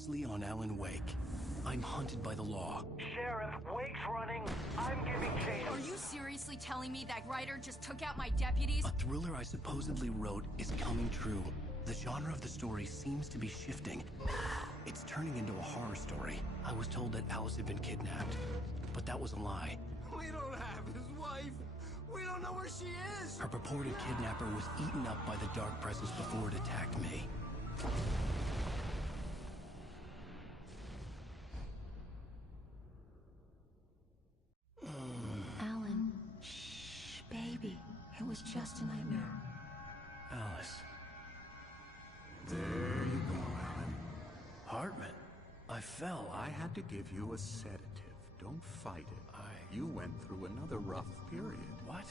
Previously on Alan Wake. I'm hunted by the law. Sheriff, Wake's running. I'm giving chase. Are you seriously telling me that writer just took out my deputies? A thriller I supposedly wrote is coming true. The genre of the story seems to be shifting. It's turning into a horror story. I was told that Alice had been kidnapped, but that was a lie. We don't have his wife. We don't know where she is. Her purported kidnapper was eaten up by the dark presence before it attacked me. Alan, shh, baby. It was just a nightmare. Alice. There you go, Alan. Hartman. I fell. I had to give you a sedative. Don't fight it. You went through another rough period. What?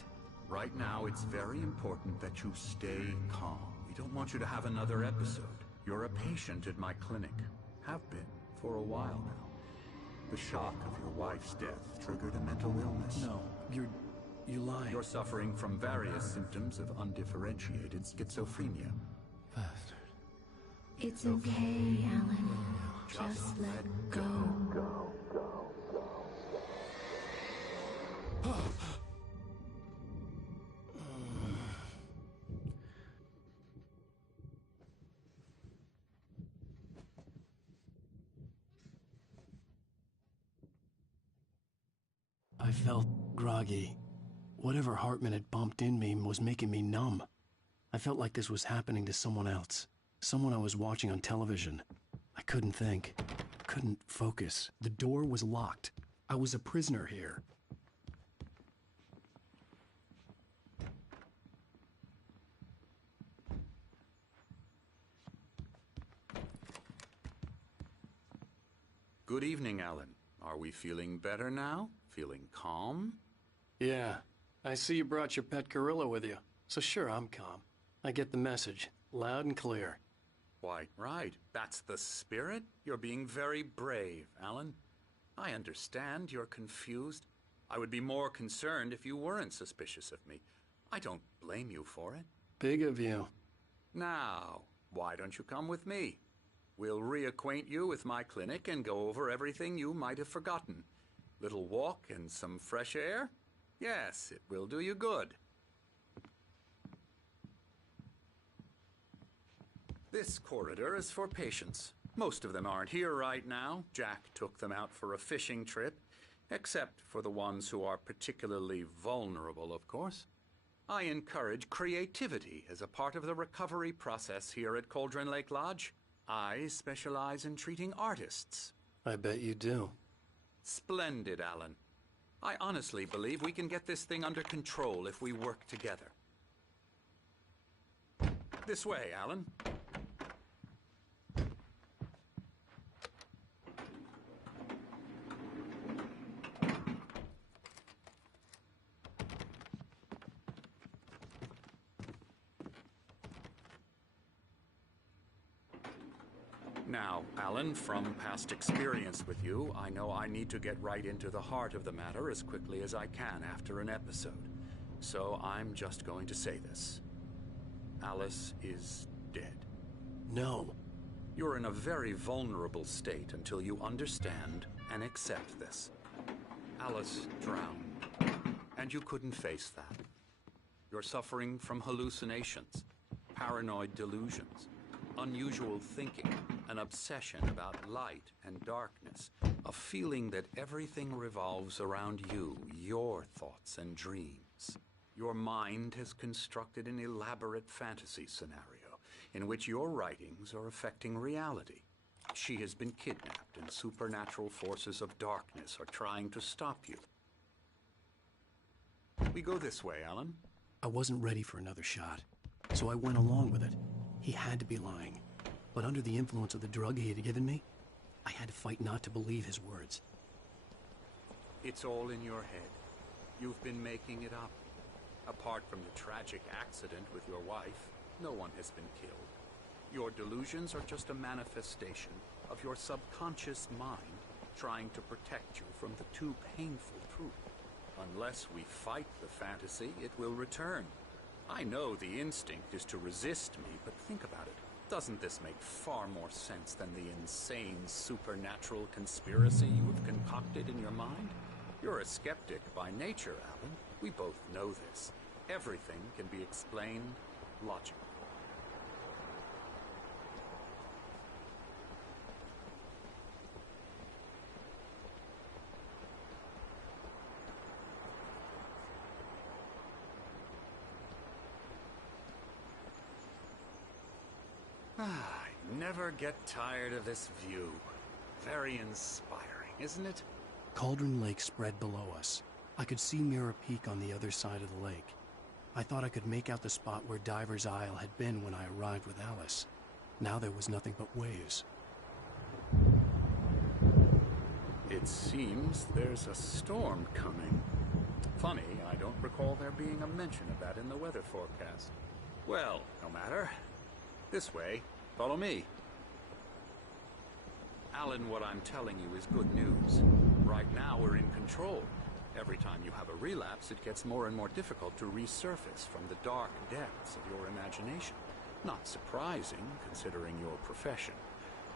Right now, it's very important that you stay calm. We don't want you to have another episode. You're a patient at my clinic. Have been for a while now. The shock of your wife's death triggered a mental illness. No, you're lying. You're suffering from various symptoms of undifferentiated schizophrenia. Bastard. It's okay, Alan. Just let go. I felt groggy. Whatever Hartman had bumped in me was making me numb. I felt like this was happening to someone else. Someone I was watching on television. I couldn't think. Couldn't focus. The door was locked. I was a prisoner here. Good evening, Alan. Are we feeling better now? Feeling calm? Yeah. I see you brought your pet gorilla with you. So sure, I'm calm. I get the message. Loud and clear. Why, right. That's the spirit. You're being very brave, Alan. I understand you're confused. I would be more concerned if you weren't suspicious of me. I don't blame you for it. Big of you. Now, why don't you come with me? We'll reacquaint you with my clinic and go over everything you might have forgotten. Little walk and some fresh air? Yes, it will do you good. This corridor is for patients. Most of them aren't here right now. Jack took them out for a fishing trip, except for the ones who are particularly vulnerable, of course. I encourage creativity as a part of the recovery process here at Cauldron Lake Lodge. I specialize in treating artists. I bet you do. Splendid, Alan. I honestly believe we can get this thing under control if we work together. This way, Alan. Now, Alan, from past experience with you, I know I need to get right into the heart of the matter as quickly as I can after an episode. So I'm just going to say this. Alice is dead. No. You're in a very vulnerable state until you understand and accept this. Alice drowned, and you couldn't face that. You're suffering from hallucinations, paranoid delusions, unusual thinking, an obsession about light and darkness, a feeling that everything revolves around you, your thoughts and dreams. Your mind has constructed an elaborate fantasy scenario in which your writings are affecting reality. She has been kidnapped and supernatural forces of darkness are trying to stop you. We go this way, Alan. I wasn't ready for another shot, so I went along with it. He had to be lying. But under the influence of the drug he had given me, I had to fight not to believe his words. It's all in your head. You've been making it up. Apart from the tragic accident with your wife, no one has been killed. Your delusions are just a manifestation of your subconscious mind trying to protect you from the too painful truth. Unless we fight the fantasy, it will return. I know the instinct is to resist me, but think about it. Doesn't this make far more sense than the insane supernatural conspiracy you have concocted in your mind? You're a skeptic by nature, Allan. We both know this. Everything can be explained logically. I never get tired of this view. Very inspiring, isn't it? Cauldron Lake spread below us. I could see Mirror Peak on the other side of the lake. I thought I could make out the spot where Diver's Isle had been when I arrived with Alice. Now there was nothing but waves. It seems there's a storm coming. Funny, I don't recall there being a mention of that in the weather forecast. Well, no matter. This way. Follow me. Allan, what I'm telling you is good news. Right now we're in control. Every time you have a relapse, it gets more and more difficult to resurface from the dark depths of your imagination. Not surprising, considering your profession.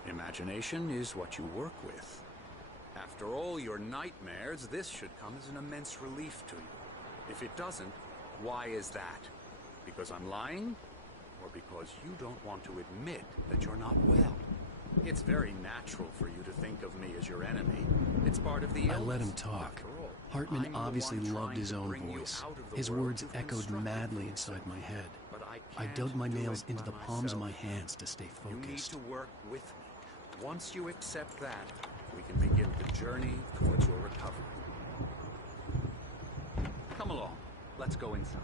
Imagination is what you work with. After all your nightmares, this should come as an immense relief to you. If it doesn't, why is that? Because I'm lying? Or because you don't want to admit that you're not well? It's very natural for you to think of me as your enemy. It's part of the illness. I let him talk. Hartman obviously loved his own voice. His words echoed madly inside my head. I dug my nails into the palms of my hands to stay You need focused. to work with me. Once you accept that, we can begin the journey towards your recovery. Come along. Let's go inside.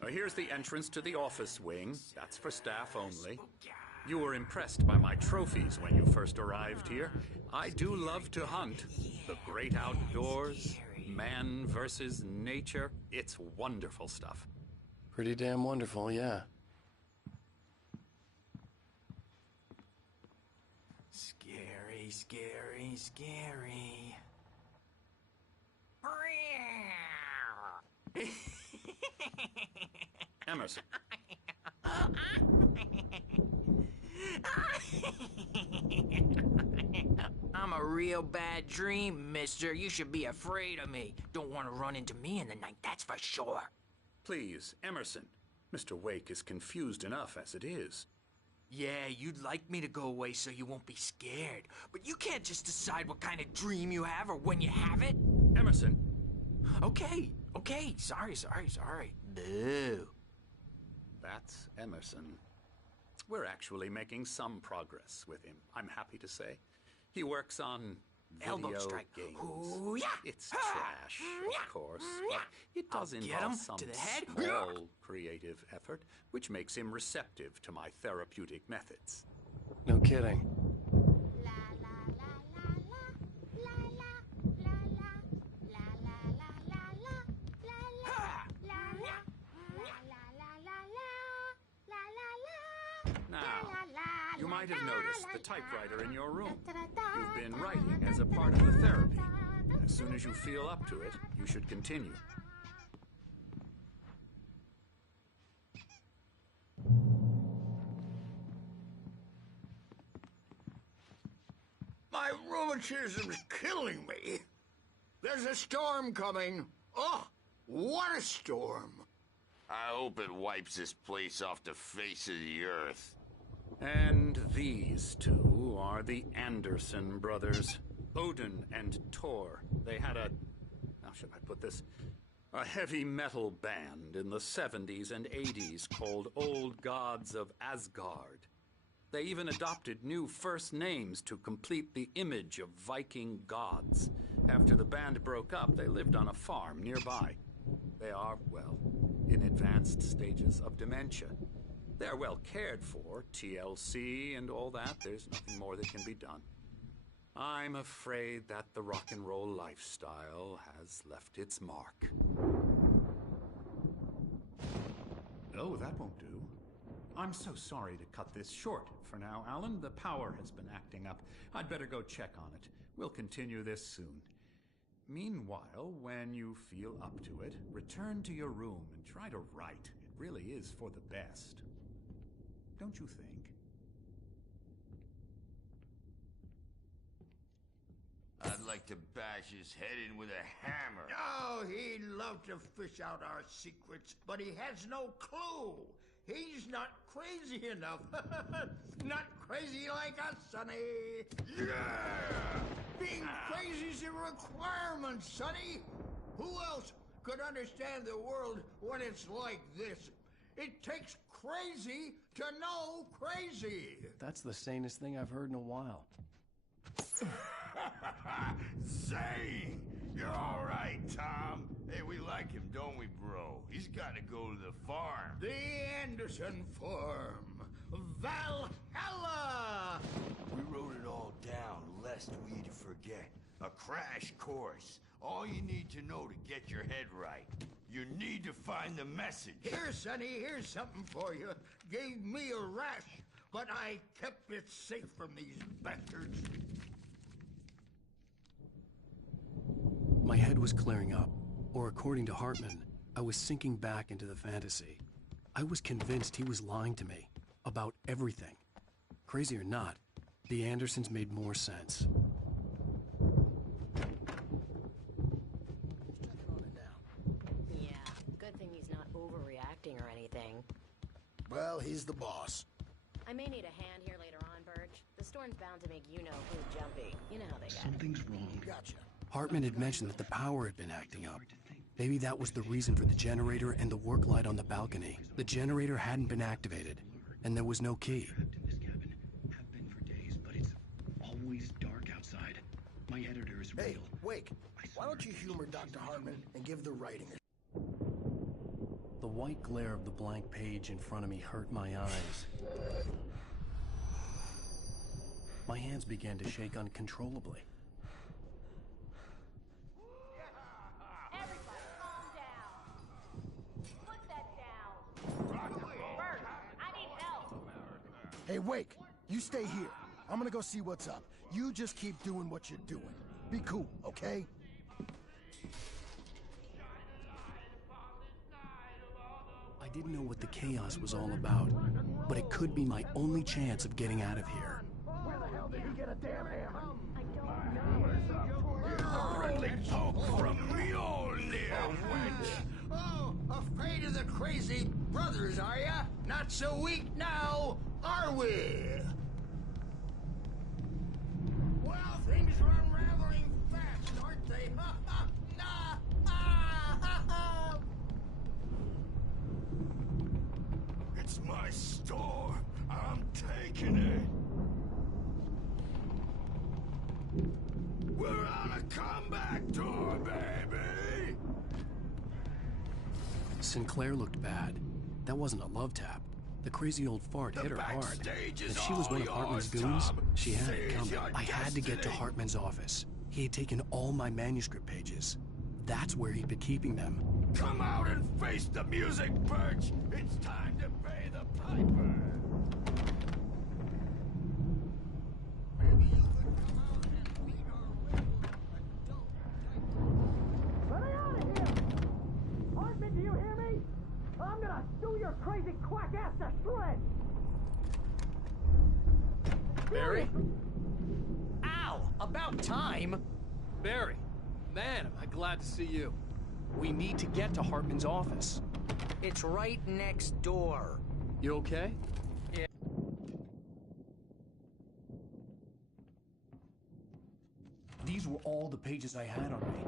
Now, here's the entrance to the office wing. That's for staff only. You were impressed by my trophies when you first arrived here. I do love to hunt. The great outdoors, man versus nature. It's wonderful stuff. Pretty damn wonderful, yeah. Scary, scary, scary. Emerson. I'm a real bad dream, mister. You should be afraid of me. Don't want to run into me in the night, that's for sure. Please, Emerson. Mr. Wake is confused enough as it is. Yeah, you'd like me to go away so you won't be scared. But you can't just decide what kind of dream you have or when you have it. Emerson. Okay. Sorry. Boo. That's Emerson. We're actually making some progress with him, I'm happy to say. He works on Elbow video strike. games. Ooh, yeah. It's trash, of course, but it does I'll get involve him some to the head. small creative effort, which makes him receptive to my therapeutic methods. No kidding. Now, you might have noticed the typewriter in your room. You've been writing as a part of the therapy. As soon as you feel up to it, you should continue. My rheumatism's killing me. There's a storm coming. Oh, what a storm. I hope it wipes this place off the face of the earth. And these two are the Anderson brothers, Odin and Tor. They had a, how should I put this, a heavy metal band in the 70s and 80s called Old Gods of Asgard. They even adopted new first names to complete the image of Viking gods. After the band broke up, they lived on a farm nearby. They are, well, in advanced stages of dementia. They're well cared for, TLC and all that. There's nothing more that can be done. I'm afraid that the rock and roll lifestyle has left its mark. Oh, that won't do. I'm so sorry to cut this short for now, Allan. The power has been acting up. I'd better go check on it. We'll continue this soon. Meanwhile, when you feel up to it, return to your room and try to write. It really is for the best. Don't you think? I'd like to bash his head in with a hammer. Oh, he'd love to fish out our secrets, but he has no clue. He's not crazy enough. Not crazy like us, Sonny. Yeah! Being crazy's a requirement, Sonny. Who else could understand the world when it's like this? It takes crazy to know crazy. That's the sanest thing I've heard in a while. Zane! You're all right, Tom. Hey, we like him, don't we, bro? He's got to go to the farm. The Anderson Farm. Valhalla! We wrote it all down, lest we'd forget. A crash course. All you need to know to get your head right. You need to find the message. Here, Sonny, here's something for you. Gave me a rash, but I kept it safe from these bastards. My head was clearing up, or according to Hartman, I was sinking back into the fantasy. I was convinced he was lying to me about everything. Crazy or not, the Andersons made more sense. Yeah, good thing he's not overreacting or anything. Well, he's the boss. I may need a hand here later on, Birch. The storm's bound to make you-know-who jumpy. You know how they get. Something's wrong. Gotcha. Hartman had mentioned that the power had been acting up. Maybe that was the reason for the generator and the work light on the balcony. The generator hadn't been activated, and there was no key. Trapped in this cabin. Have been for days, but it's always dark outside. My editor is real. Hey, Wake, why don't you humor Dr. Hartman and give the writing a... The white glare of the blank page in front of me hurt my eyes. My hands began to shake uncontrollably. Everybody, calm down. Put that down. Bert, I need help. Hey, Wake, you stay here. I'm gonna go see what's up. You just keep doing what you're doing. Be cool, okay? I didn't know what the chaos was all about, but it could be my only chance of getting out of here. Where the hell did he get a damn hammer? Friendly poke from Mjolnir, wench! Oh, afraid of the crazy brothers, are ya? Not so weak now, are we? Well, things are unraveling fast, aren't they? It's my store. I'm taking it. We're on a comeback tour, baby! Sinclair looked bad. That wasn't a love tap. The crazy old fart hit her hard. backstage is If she was all one of Hartman's yours, goons, Tom. she had it Seize coming. your I had to get to destiny. Hartman's office. He had taken all my manuscript pages. That's where he'd been keeping them. Come out and face the music, Birch! It's time to pay the piper! Maybe you could come out and meet our regular adult. Let me out of here! Hartman, do you hear me? I'm gonna do your crazy quack ass to shreds! Barry? Ow! About time! Barry, man, am I glad to see you. We need to get to Hartman's office. It's right next door. You okay? Yeah. These were all the pages I had on me.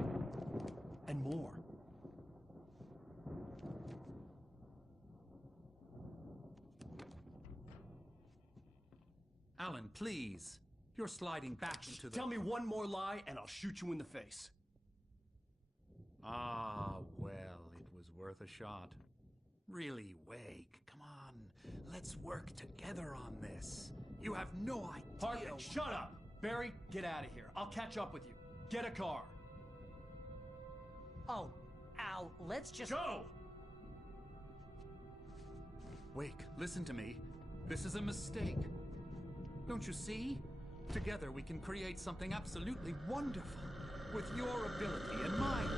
And more. Alan, please. You're sliding back into the... Tell me one more lie and I'll shoot you in the face. Ah, well, it was worth a shot. Really, Wake, come on. Let's work together on this. You have no idea... Hartman, shut up! Barry, get out of here. I'll catch up with you. Get a car. Oh, Al, let's just... Go! Wake, listen to me. This is a mistake. Don't you see? Together we can create something absolutely wonderful. with your ability and mine.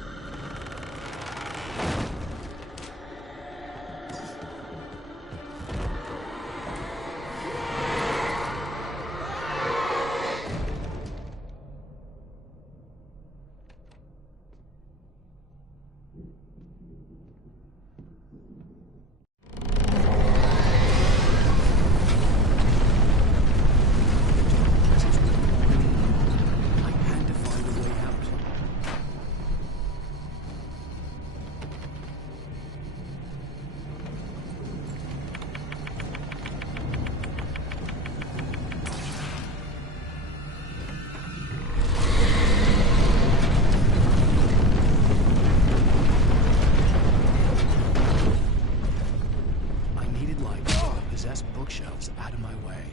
Bookshelves out of my way.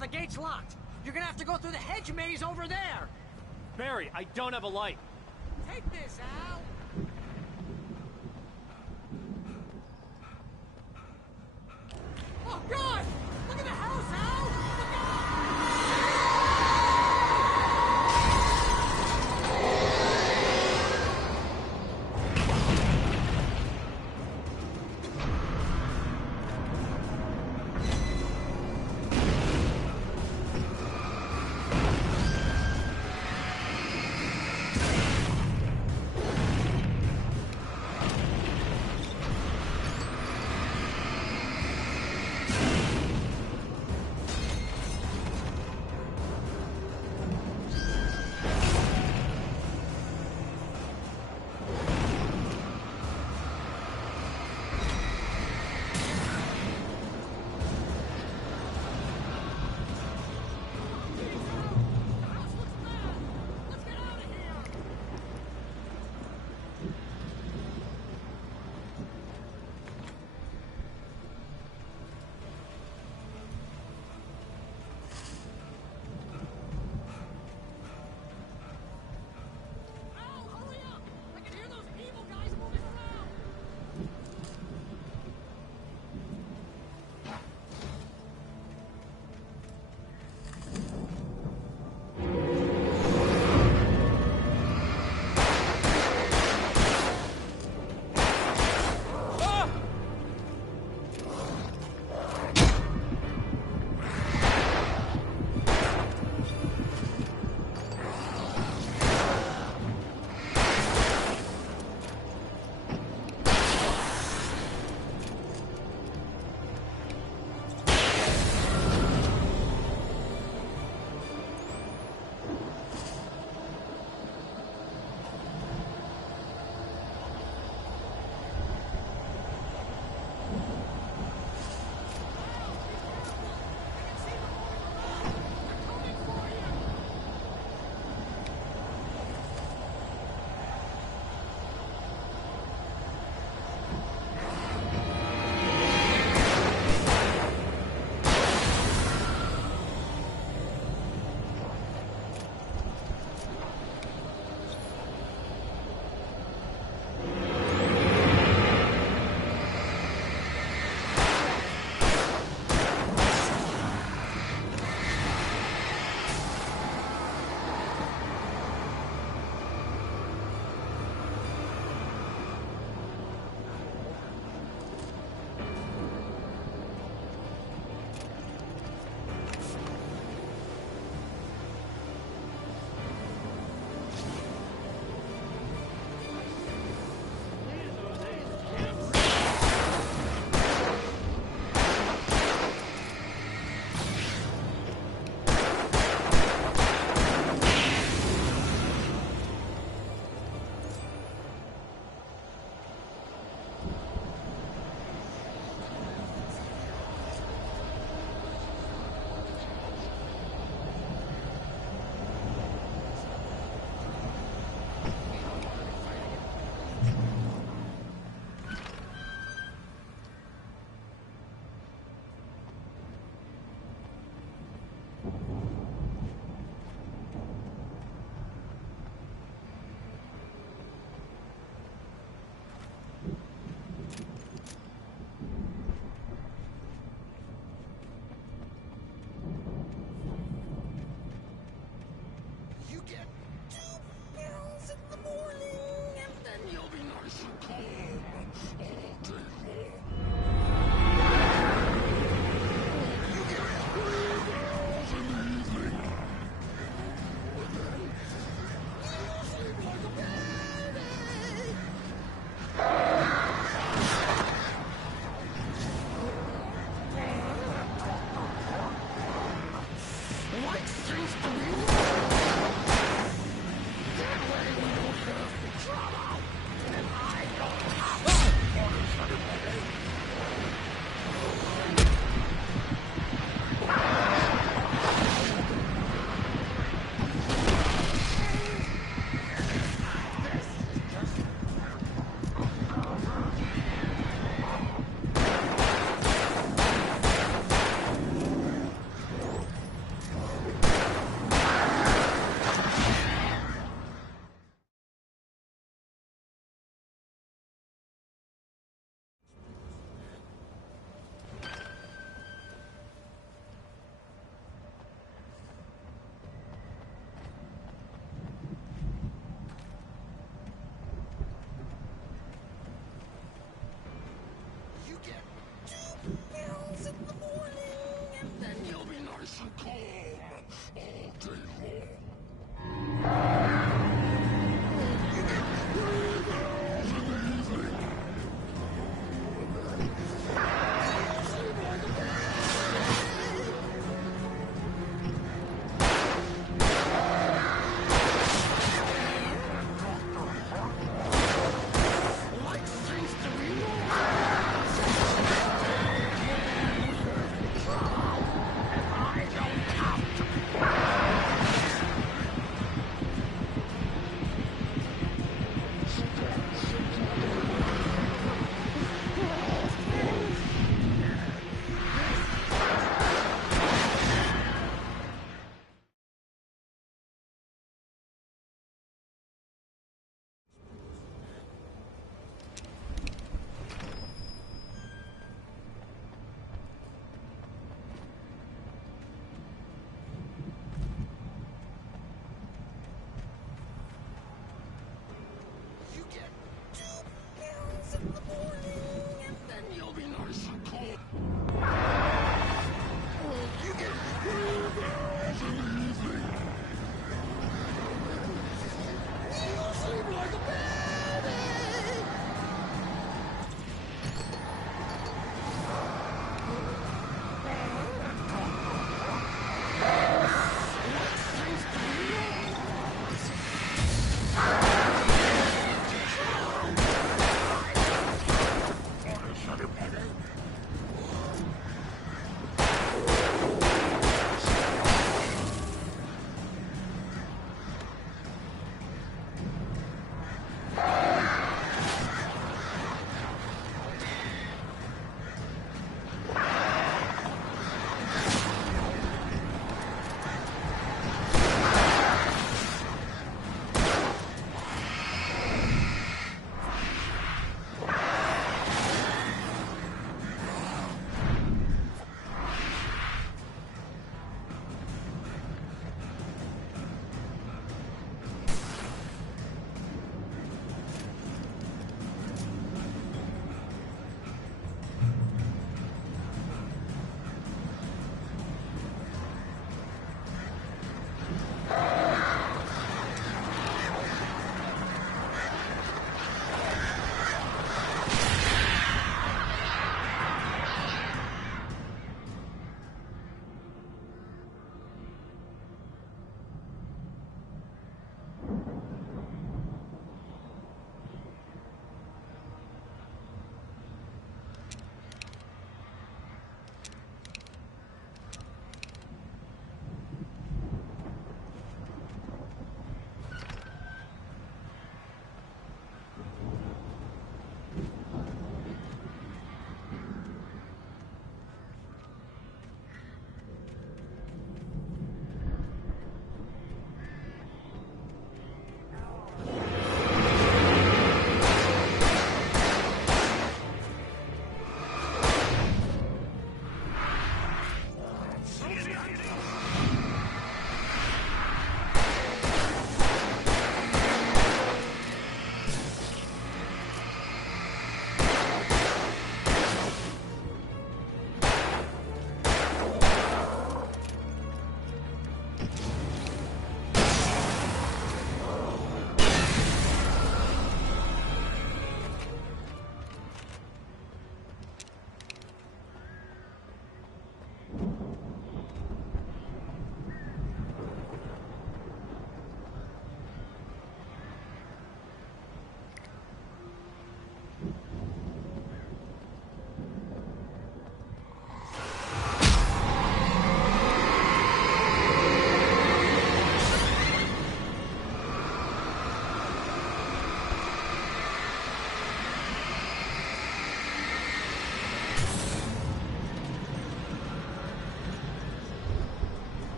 but the gate's locked. You're gonna have to go through the hedge maze over there. Barry, I don't have a light. Take this, Al! Oh, God! Look at the house, Al! Look out!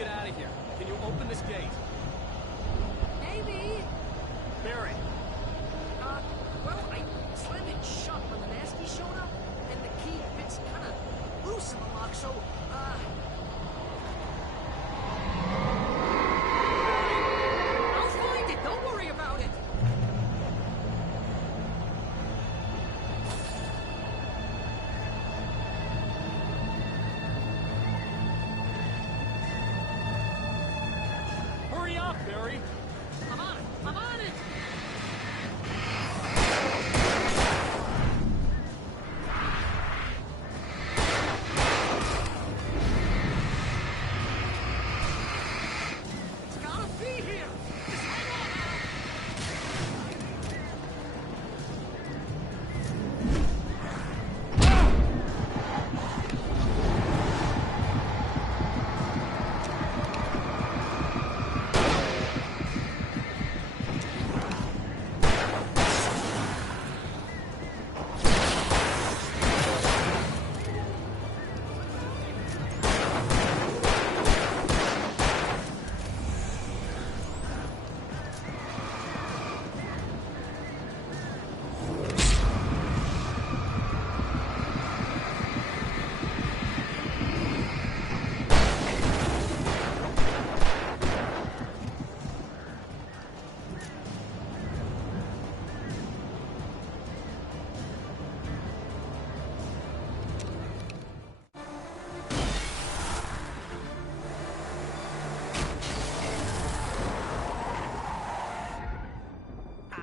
get out of here. Can you open this gate? Maybe. Barry. Well, I slammed it shut when the nasty showed up, and the key fits kind of loose in the lock, so, I'll find it. Don't worry about it. Hurry up, Barry. I'm on it. I'm on it. It's gotta be here. Just hang on now.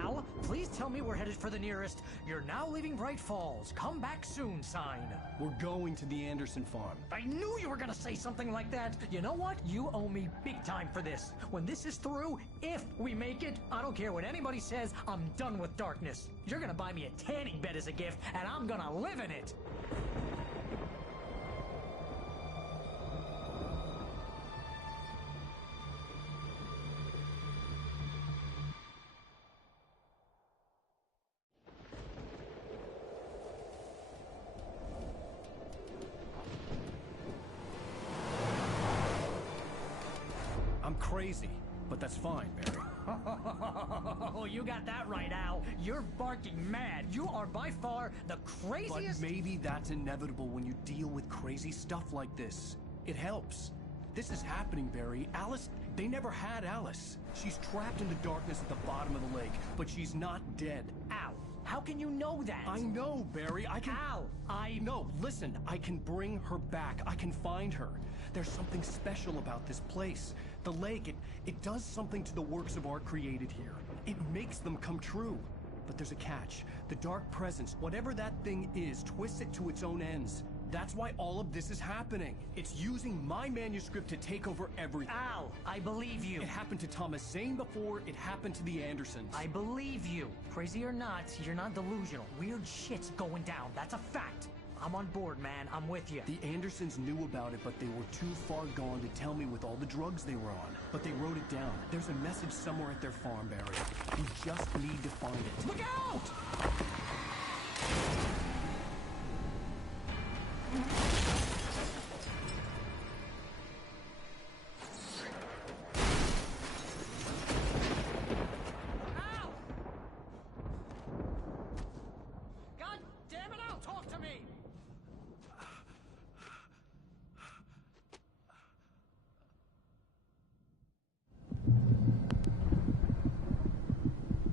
Al, please tell me we're headed for the nearest "You're now leaving Bright Falls. Come back soon" sign. We're going to the Anderson farm. I knew you were gonna say something like that. You know what? You owe me big time for this. When this is through, if we make it, I don't care what anybody says, I'm done with darkness. You're gonna buy me a tanning bed as a gift, and I'm gonna live in it. I'm crazy, but that's fine, Barry. Oh, you got that right, Al. You're barking mad. You are by far the craziest... But maybe that's inevitable when you deal with crazy stuff like this. It helps. This is happening, Barry. Alice, they never had Alice. She's trapped in the darkness at the bottom of the lake, but she's not dead. Al, how can you know that? I know, Barry. I can... Al, No, listen. I can bring her back. I can find her. There's something special about this place. The lake, it does something to the works of art created here. It makes them come true. But there's a catch. The dark presence, whatever that thing is, twists it to its own ends. That's why all of this is happening. It's using my manuscript to take over everything. Al, I believe you. It happened to Thomas Zane before, it happened to the Andersons. I believe you. Crazy or not, you're not delusional. Weird shit's going down. That's a fact. I'm on board, man. I'm with you. The Andersons knew about it, but they were too far gone to tell me with all the drugs they were on. But they wrote it down. There's a message somewhere at their farm, Barry. We just need to find it. Look out! Al! God damn it, Al, talk to me!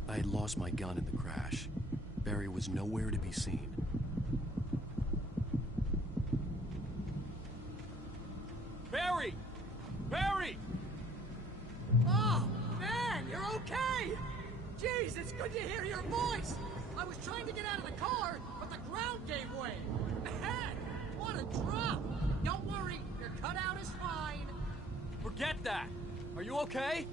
I had lost my gun in the crash. Barry was nowhere to be seen. Barry! Barry! Oh, man, you're okay! Jeez, it's good to hear your voice! I was trying to get out of the car, but the ground gave way. Man, what a drop! Don't worry, your cutout is fine. Forget that! Are you okay?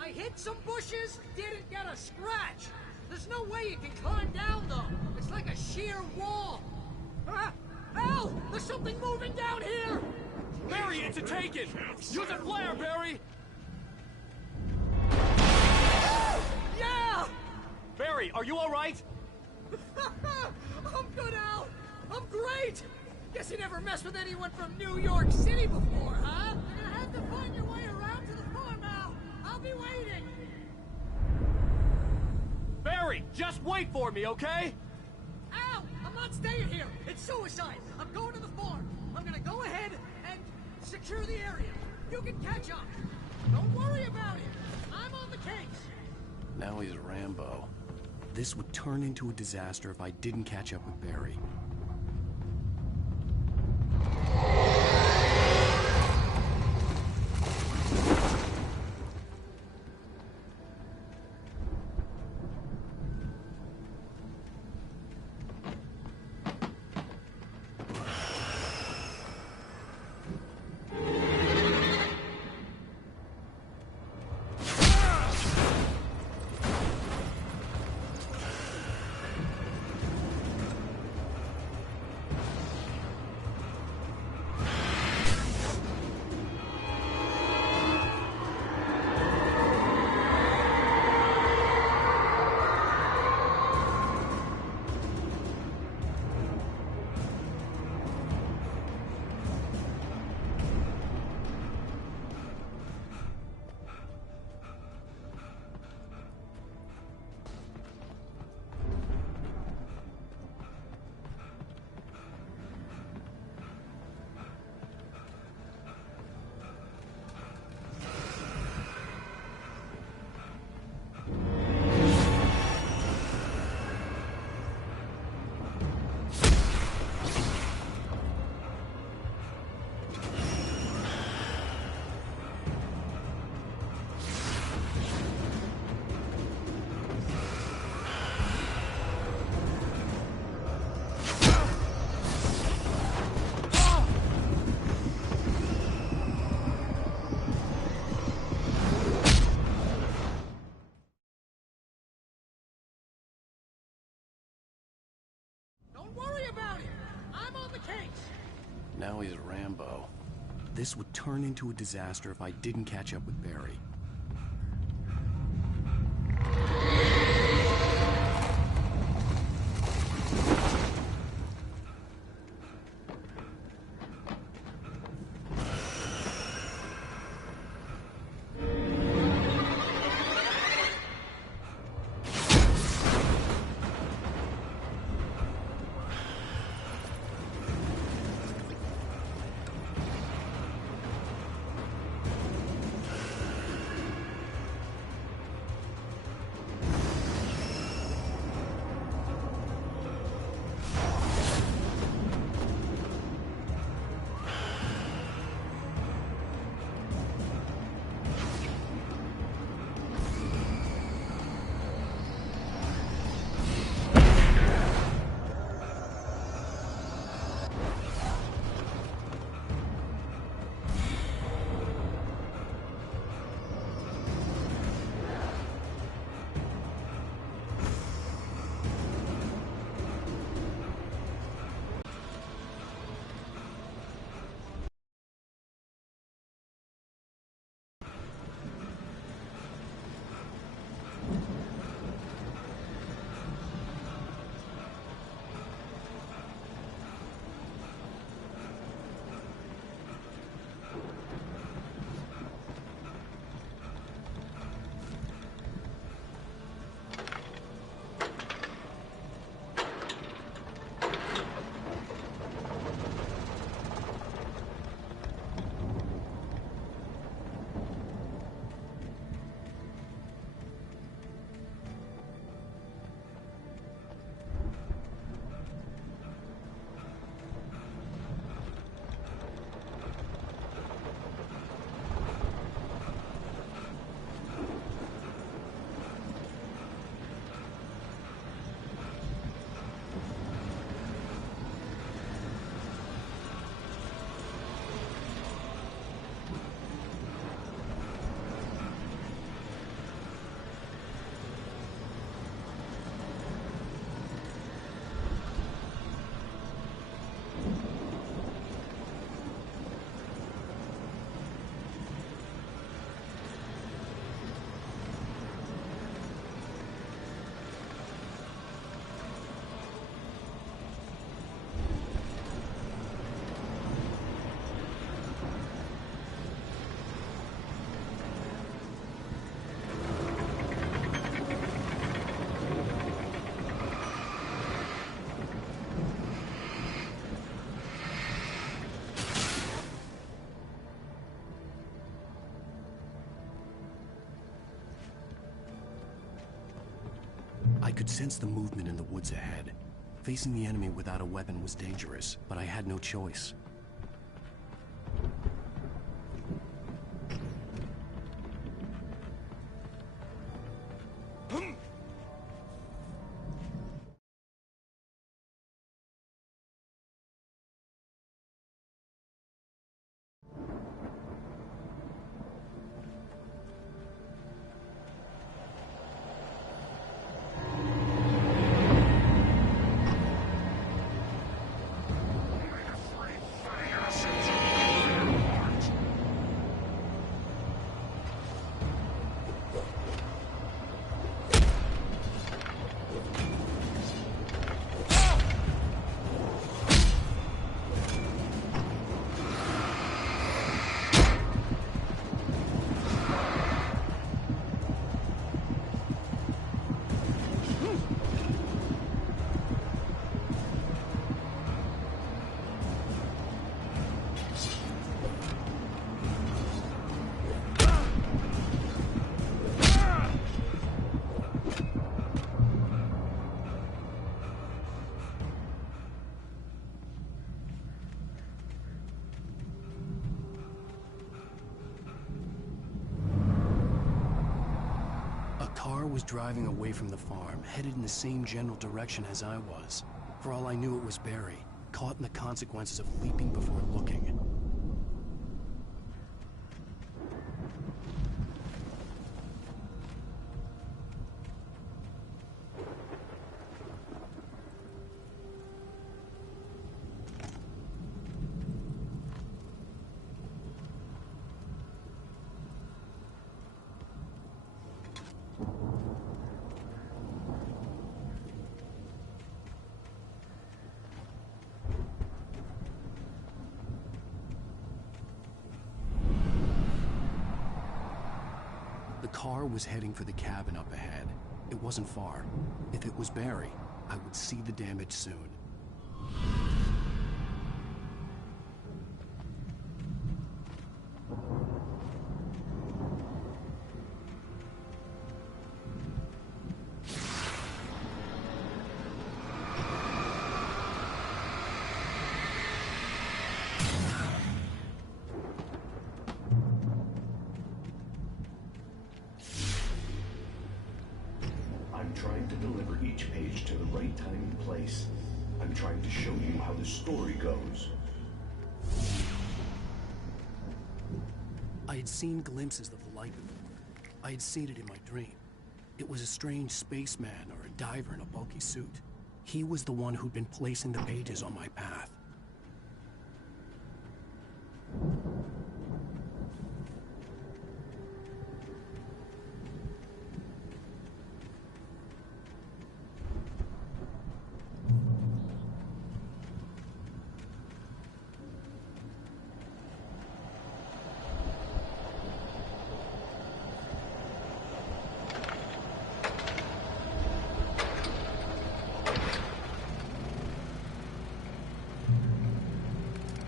I hit some bushes, didn't get a scratch. There's no way you can climb down, though. It's like a sheer wall. Ah! Al! There's something moving down here! Barry, it's a take-it! Use a flare, Barry! Yeah! Barry, are you alright? I'm good, Al. I'm great. Guess you never messed with anyone from New York City before, huh? You're gonna have to find your way around to the farm, Al. I'll be waiting. Barry, just wait for me, okay? Al, I'm not staying here. It's suicide. I'm going to the farm. I'm gonna go ahead and secure the area. You can catch up. Don't worry about it. I'm on the case. Now he's Rambo. This would turn into a disaster if I didn't catch up with Barry. Don't worry about it. I'm on the case. Now he's Rambo. This would turn into a disaster if I didn't catch up with Barry. could sense the movement in the woods ahead. Facing the enemy without a weapon was dangerous, but I had no choice. Was driving away from the farm, headed in the same general direction as I was. For all I knew, it was Barry, caught in the consequences of leaping before looking. The car was heading for the cabin up ahead. It wasn't far. If it was Barry, I would see the damage soon. Trying to deliver each page to the right time and place. I'm trying to show you how the story goes. I had seen glimpses of the light before. I had seen it in my dream. It was a strange spaceman or a diver in a bulky suit. He was the one who'd been placing the pages on my path.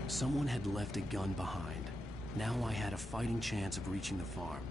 Someone had left a gun behind. Now I had a fighting chance of reaching the farm.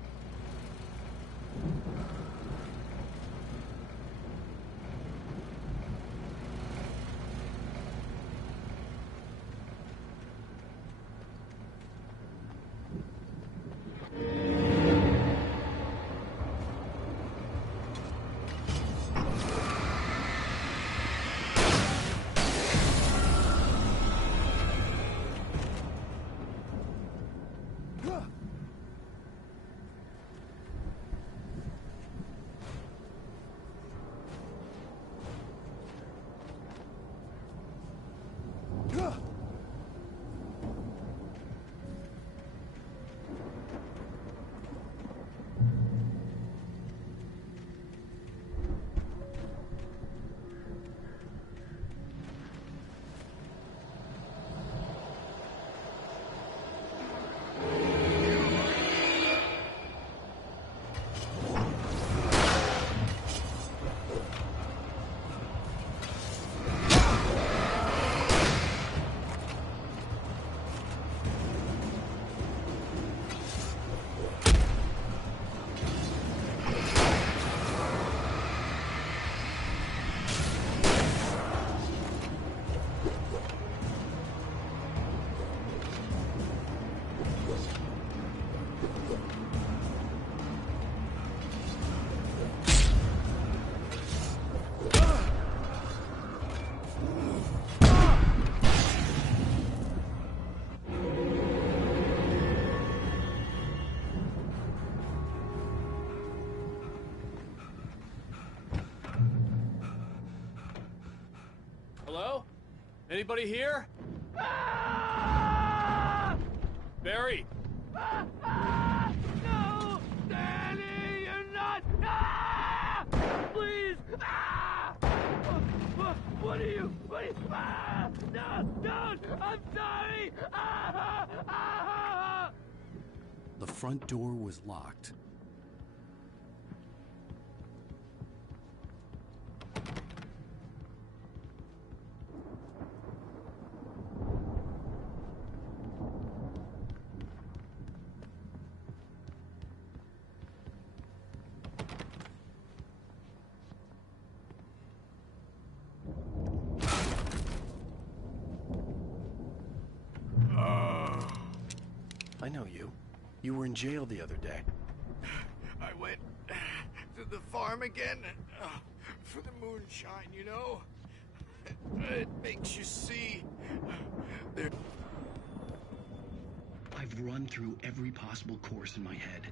Hello? Anybody here? Barry! No! Danny, you're not! Please! What are you? No! Don't! I'm sorry! The front door was locked. I know you. You were in jail the other day. I went to the farm again for the moonshine, you know? It makes you see. I've run through every possible course in my head.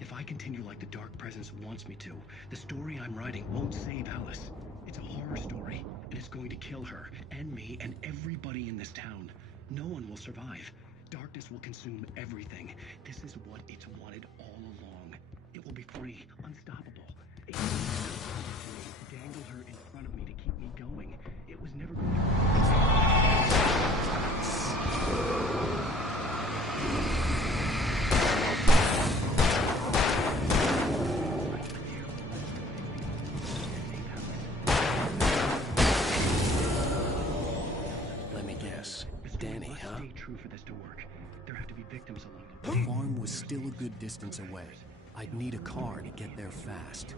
If I continue like the Dark Presence wants me to, the story I'm writing won't save Alice. It's a horror story, and it's going to kill her, and me, and everybody in this town. No one will survive. Darkness will consume everything. This is what it's wanted all along. It will be free, unstoppable. It dangled her in front of me to keep me going. It was never going to... Let me guess. Danny, huh? Stay true for this to work. There have to be victims along the The farm was still a good distance away. I'd need a car to get there fast.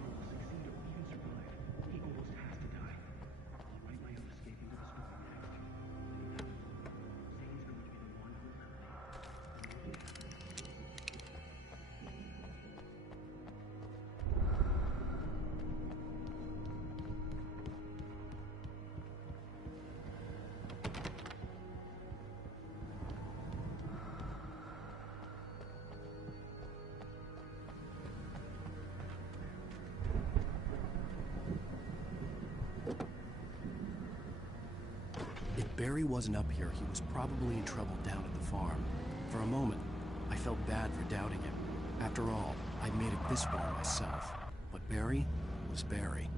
If Barry wasn't up here, he was probably in trouble down at the farm. For a moment, I felt bad for doubting him. After all, I'd made it this far myself. But Barry was Barry.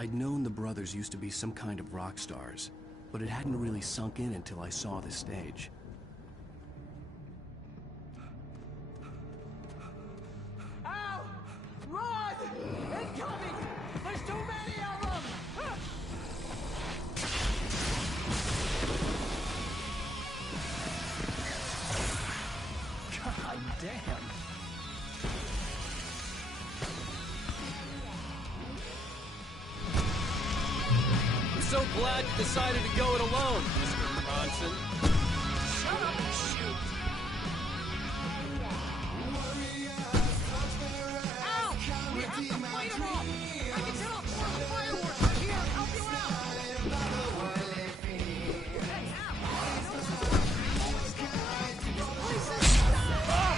I'd known the brothers used to be some kind of rock stars, but it hadn't really sunk in until I saw the stage. Ow! Run! Incoming! There's too many of them! God damn. I'm so glad you decided to go it alone, Mr. Bronson. Shut up and shoot! Ow! We have to fight them all! I can set off more of the fireworks from here and help you out! Hey, Al! This place is stop!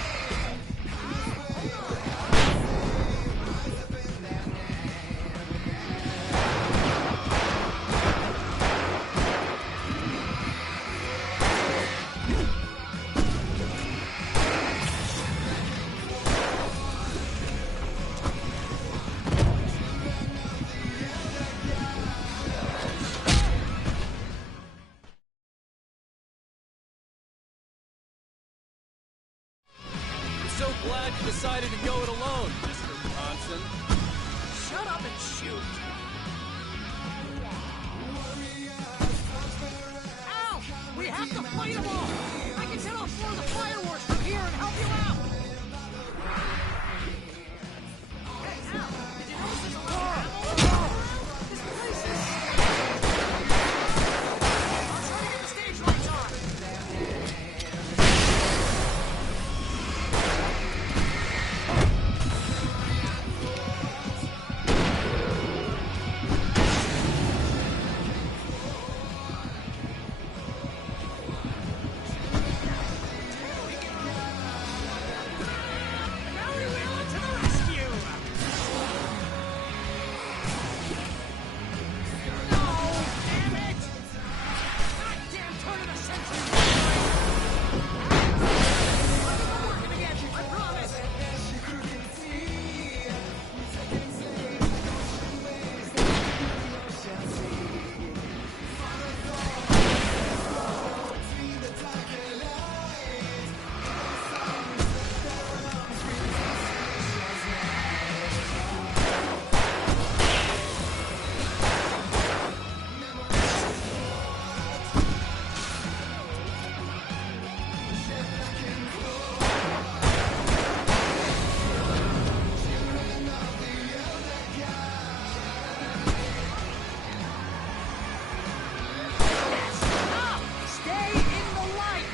I'm so glad you decided to go it alone, Mr. Bronson. Shut up and shoot! Ow! We have to fight them all! I can set off more of the fireworks from here and help you out! Hey, Al! Did you notice there's a lot of ammo around? This place is... I'll try to get the stage lights on! Barry Wheeler to the rescue! No! Damn it! Goddamn turn of the century! I'll get them working again, I promise! Stop! Stay in the light!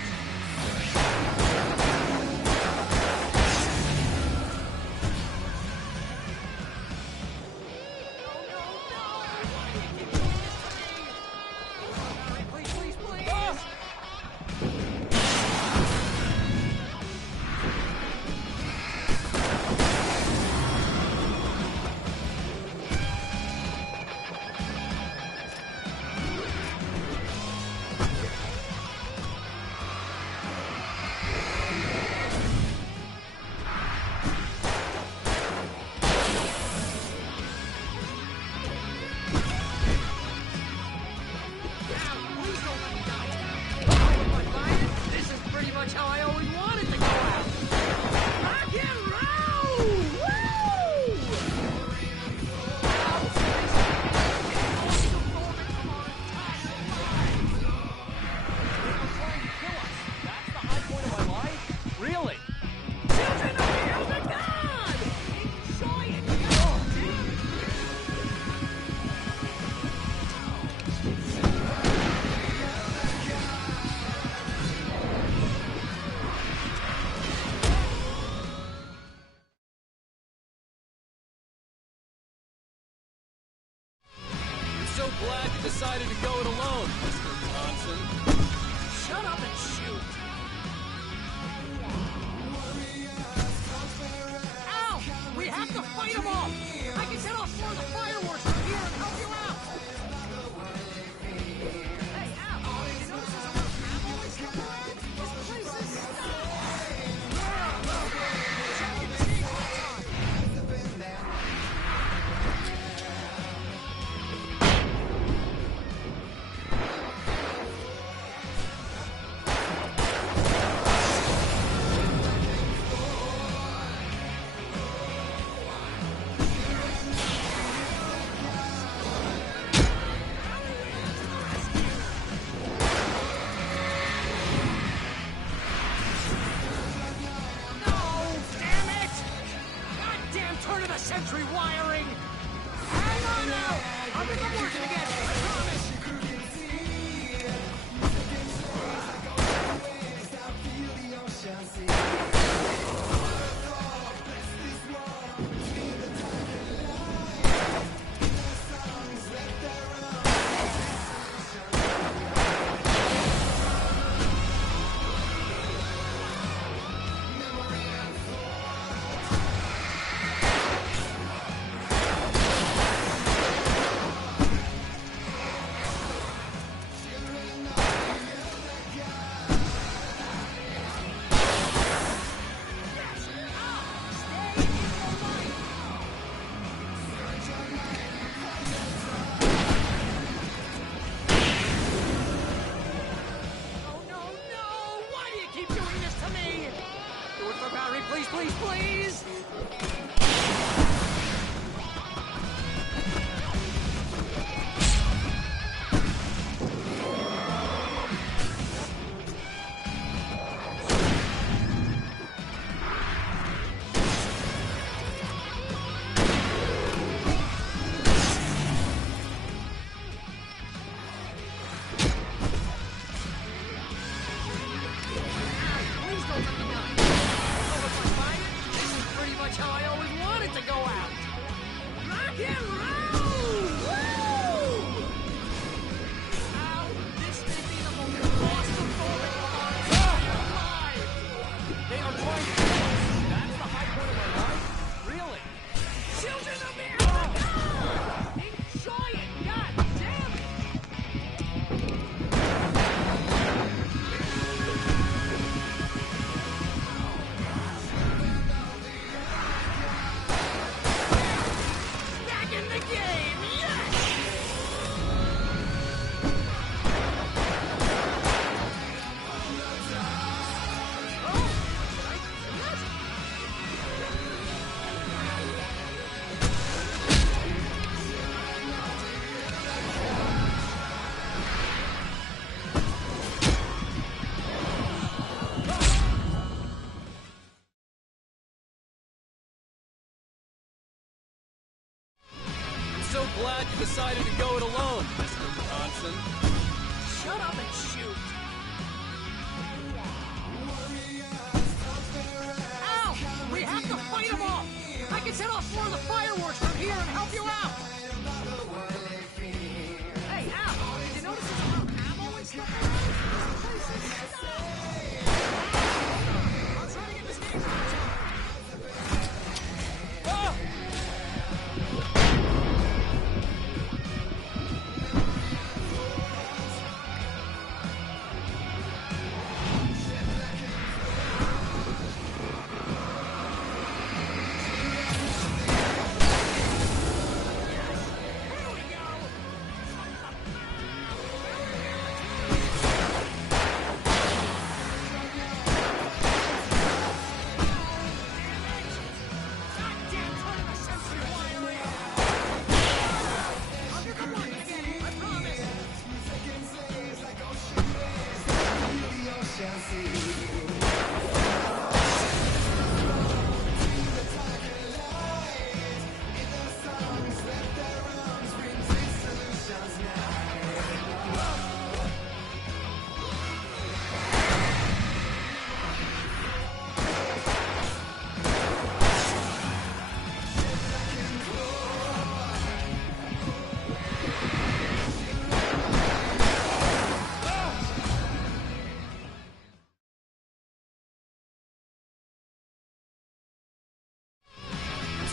No, no, no! Why do you keep doing this to me? All right, please, please, please! Please don't let me die. Oh, if I find it, this is pretty much how I always wanted to go out. Rock and roll! Woo! Ow, this is the moment of our entire lives. They're trying to kill us. That's the high point of my life? Really? Children of the elder god! Enjoy it! Oh, damn it! I'm so glad you decided to go it alone, Mr. Bronson. Shut up and shoot! Ow! We have to fight them all! I can set off more of the fireworks from here and help you out! Hey, Al! Did you notice there's a lot of ammo and stuff around? This place is stuck! Check your stage lights on! sentry wiring! Hang on now! I'll think I'm working again, I promise! Please, please, please! So glad you decided to go it alone, Mr. Johnson. Shut up and shoot! Ow! We have to fight them off! I can set off more of the fireworks from here and help you out! Hey, Al! Did you notice there's a lot of ammo and stuff around? This place is stuck! I'll try to get this game on time! Oh!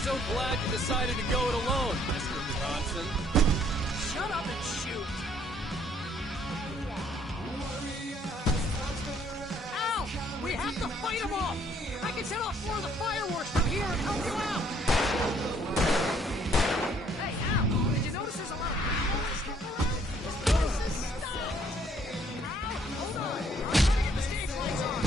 So glad you decided to go it alone, Mr. Johnson. Shut up and shoot! Ow! We have to fight them off! I can set off more of the fireworks from here and help you out! Hey, Al! Did you notice there's a lot of ammo and stuff around? This place is stuck! Al, hold on! I'm trying to get the stage lights on!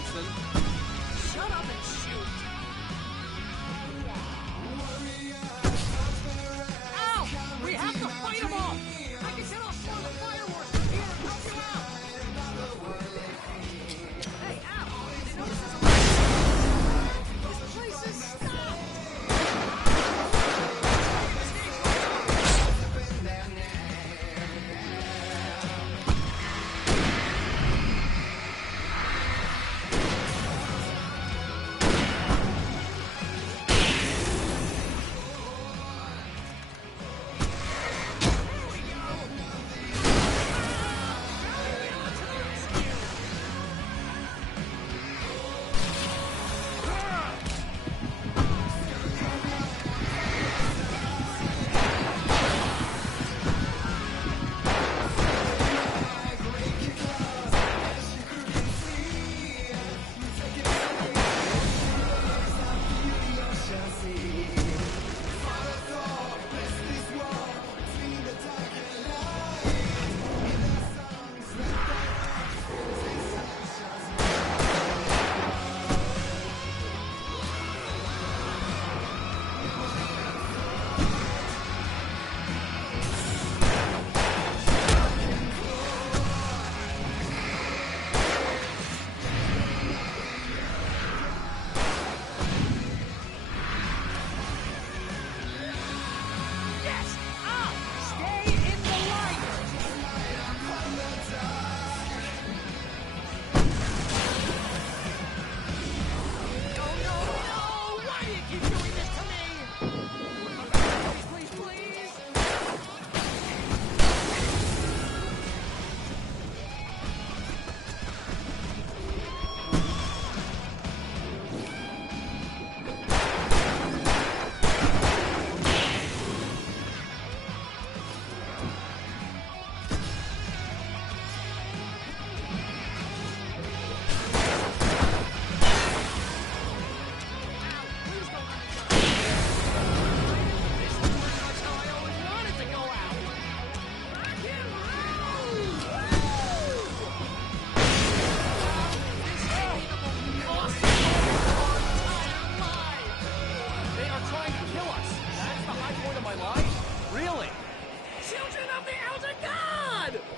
Johnson. Shut up and shoot! Ow! We have to fight them off! I can set off some of the fireworks from here and help you out! Hey, Al! Did you notice there's a light? This place is stopped!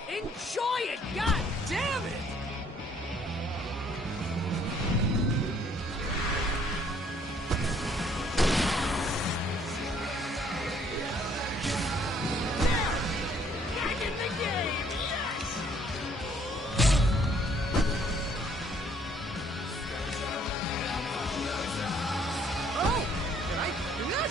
Enjoy it! God damn it! Back in the game! Yes! Oh! Did I do that?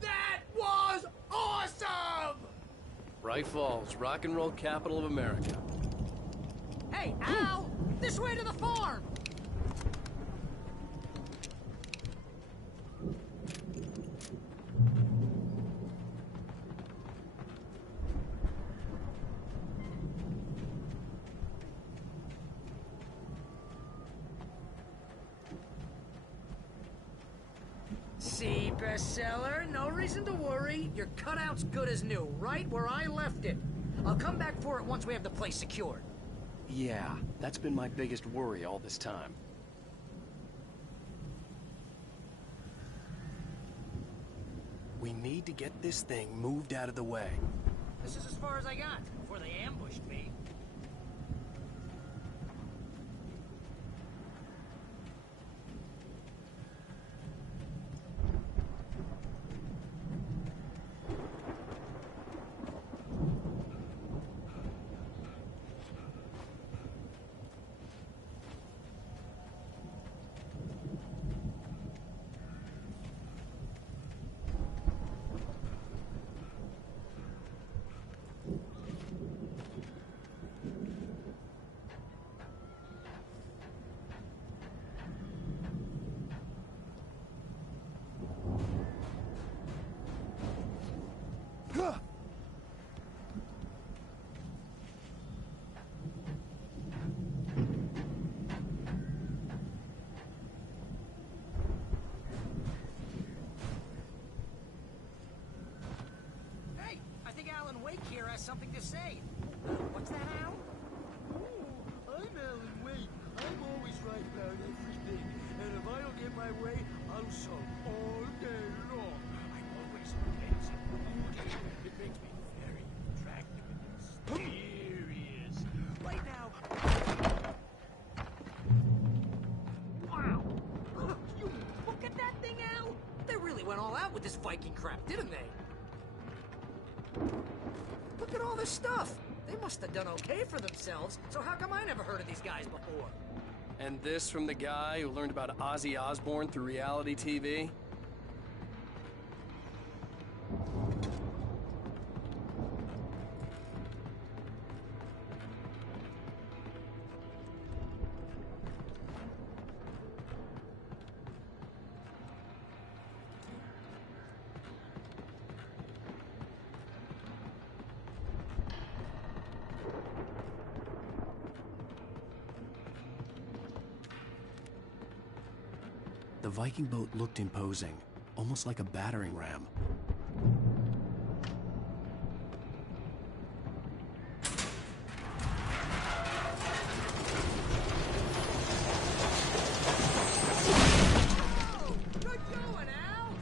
That was awesome! Bright Falls, rock and roll capital of America. Hey, Al! This way to the farm! See, bestseller, no reason to worry. Your cutout's good as new, right where I left it. I'll come back for it once we have the place secured. Yeah, that's been my biggest worry all this time. We need to get this thing moved out of the way. This is as far as I got before they ambushed me. went all out with this Viking crap, didn't they? Look at all this stuff. They must have done okay for themselves, so how come I never heard of these guys before? And this from the guy who learned about Ozzy Osbourne through reality TV? The Viking boat looked imposing, almost like a battering ram. Good going, Al!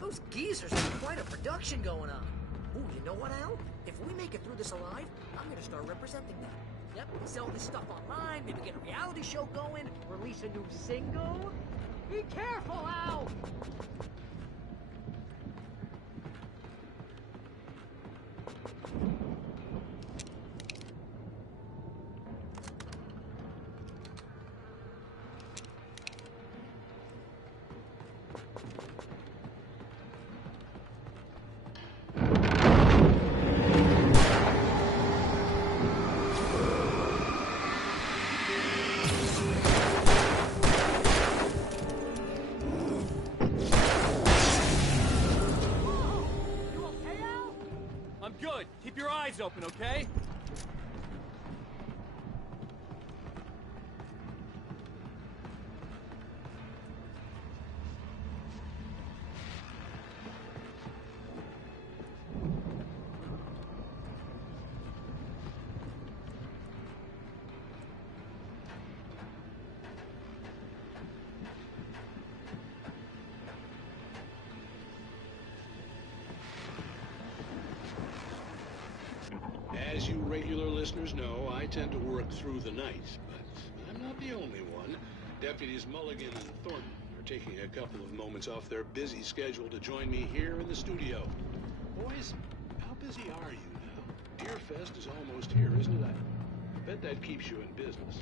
Those geezers have quite a production going on. Ooh, you know what, Al? If we make it through this alive, I'm gonna start representing them. Yep, sell this stuff online, maybe get a reality show going, release a new single. Be careful, Al! I'm good. Keep your eyes open, okay? As you regular listeners know, I tend to work through the night, but I'm not the only one. Deputies Mulligan and Thornton are taking a couple of moments off their busy schedule to join me here in the studio. Boys, how busy are you now? Deerfest is almost here, isn't it? I bet that keeps you in business.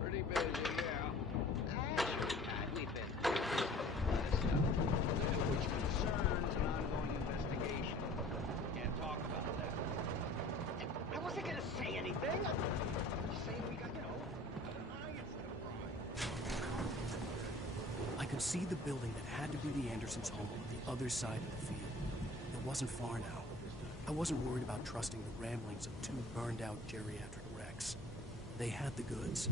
Pretty busy, yeah. We've been which concerns an ongoing investigation. Can't talk about that. I wasn't gonna say anything. I'm just saying we got, an eye instead of I could see the building that had to be the Andersons' home on the other side of the field. It wasn't far now. I wasn't worried about trusting the ramblings of two burned-out geriatric wrecks. They had the goods.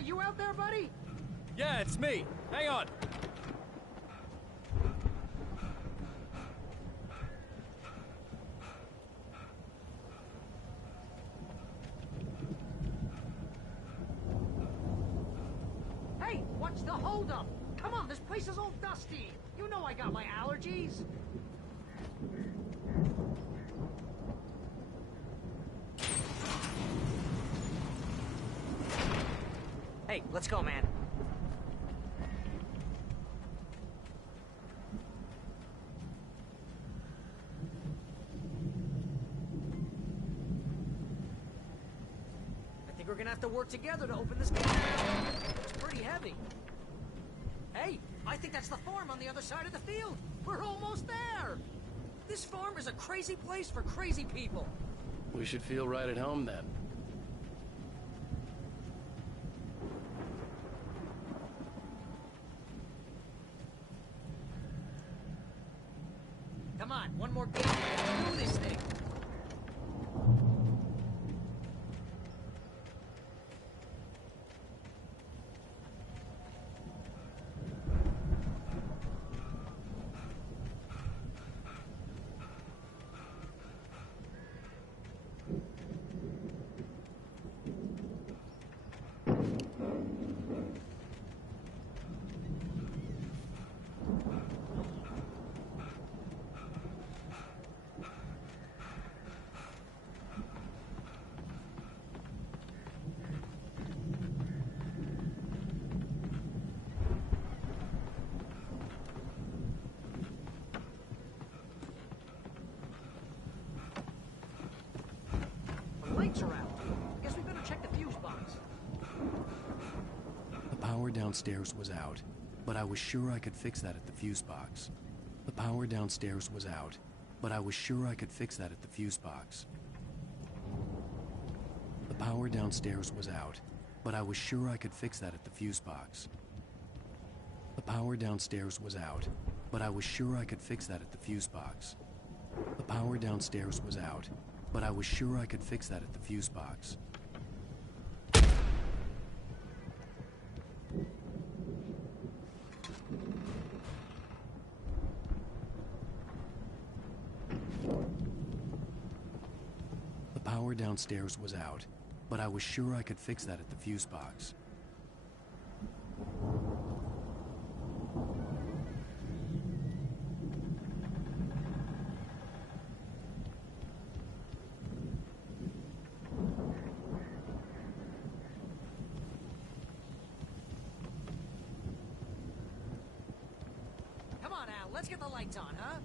that you out there, buddy? Yeah, it's me. Hang on. Hey, what's the holdup? Come on, this place is all dusty. You know I got my allergies. Hey, let's go, man. I think we're gonna have to work together to open this gate. It's pretty heavy. Hey, I think that's the farm on the other side of the field. We're almost there. This farm is a crazy place for crazy people. We should feel right at home then. Come on, one more game. Do this thing. Lights are out. Guess we better check the fuse box. The power downstairs was out, but I was sure I could fix that at the fuse box. The power downstairs was out, but I was sure I could fix that at the fuse box. The power downstairs was out, but I was sure I could fix that at the fuse box. The power downstairs was out, but I was sure I could fix that at the fuse box. The power downstairs was out, but I was sure I could fix that at the fuse box. The power downstairs was out, but I was sure I could fix that at the fuse box. Come on, Al, let's get the lights on, huh?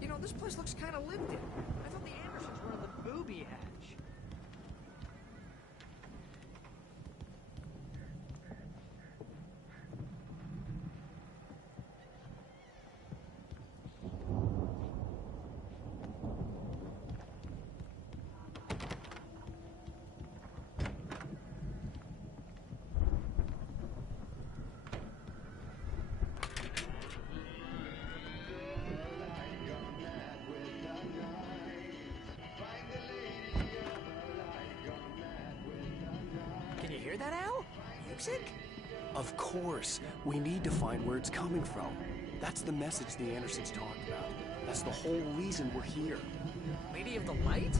You know, this place looks kind of lived in. I thought the Andersons were in the booby hatch. Can you hear that, Al? Music? Of course. We need to find where it's coming from. That's the message the Andersons talked about. That's the whole reason we're here. Lady of the Light?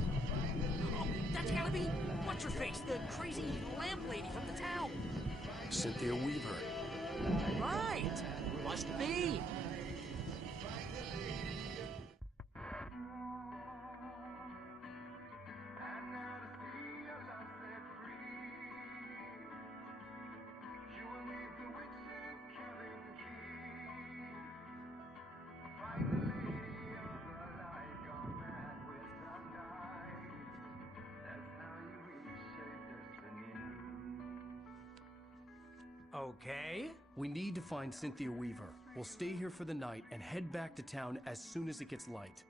Oh, that's gotta be... What's-her-face? The crazy lamp lady from the town. Cynthia Weaver. Right. Must be. Okay. We need to find Cynthia Weaver. We'll stay here for the night and head back to town as soon as it gets light.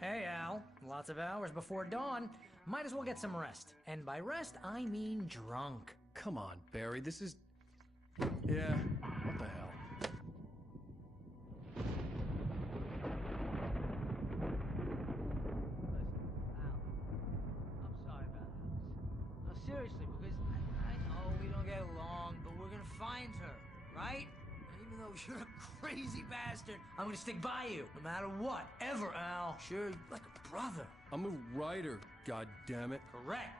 Hey, Al. Lots of hours before dawn. Might as well get some rest. And by rest, I mean drunk. Come on, Barry, this is... Yeah, what the hell? I'm sorry about this. get along, but we're gonna find her, right? And even though you're a crazy bastard, I'm gonna stick by you, no matter what, ever, Al. Sure, like a brother. I'm a writer, goddammit. Correct.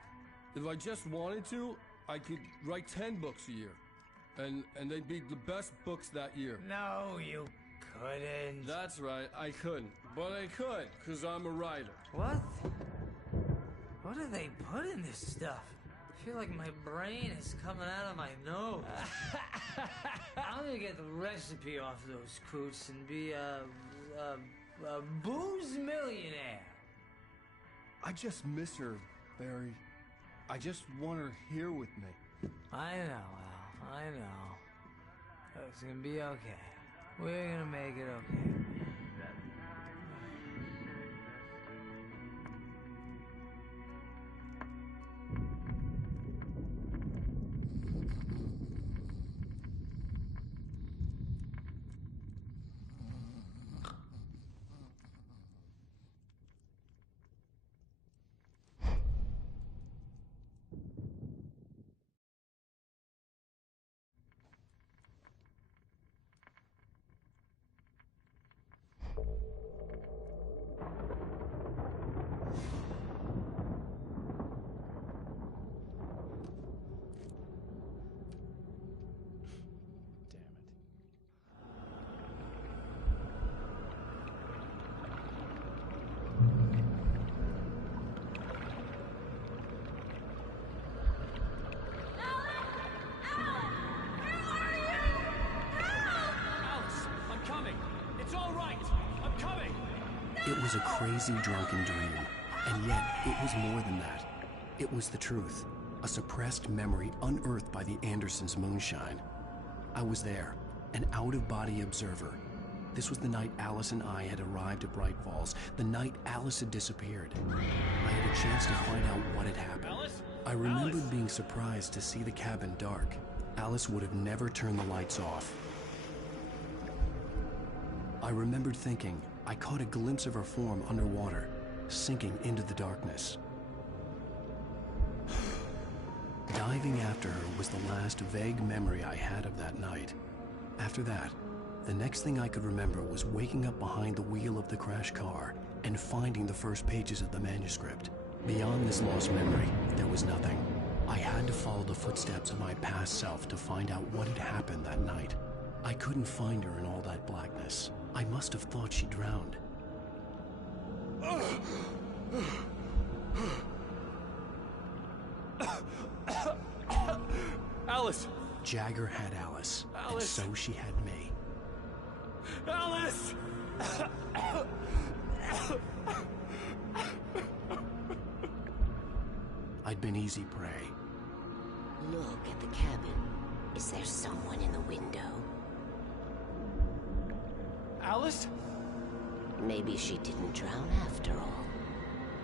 If I just wanted to, I could write 10 books a year. And they'd be the best books that year. No, you couldn't. That's right, I couldn't. But I could, because I'm a writer. What? What do they put in this stuff? I feel like my brain is coming out of my nose. I'm gonna get the recipe off those coots and be a booze millionaire. I just miss her, Barry. I just want her here with me. I know, Al. I know. It's gonna be okay. We're gonna make it okay. It was a crazy drunken dream, and yet it was more than that. It was the truth, a suppressed memory unearthed by the Andersons' moonshine. I was there, an out-of-body observer. This was the night Alice and I had arrived at Bright Falls, the night Alice had disappeared. I had a chance to find out what had happened. Alice? I remembered Alice? being surprised to see the cabin dark. Alice would have never turned the lights off. I remembered thinking I caught a glimpse of her form underwater, sinking into the darkness. Diving after her was the last vague memory I had of that night. After that, the next thing I could remember was waking up behind the wheel of the crashed car and finding the first pages of the manuscript. Beyond this lost memory, there was nothing. I had to follow the footsteps of my past self to find out what had happened that night. I couldn't find her in all that blackness. I must have thought she drowned. Alice! Jagger had Alice, and so she had me. Alice! I'd been easy prey. Look at the cabin. Is there someone in the window? Alice? Maybe she didn't drown after all.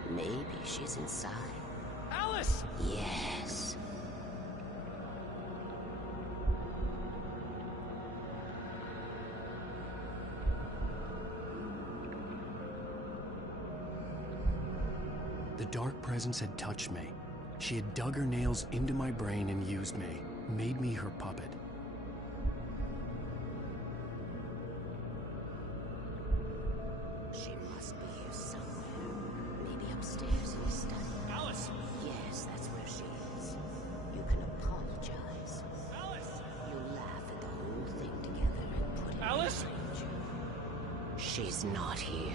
Maybe she's inside. Alice! Yes. The dark presence had touched me. She had dug her nails into my brain and used me, made me her puppet. She must be here somewhere. Maybe upstairs in the study. Alice! Yes, that's where she is. You can apologize. Alice! You laugh at the whole thing together and put it Alice! behind you. She's not here.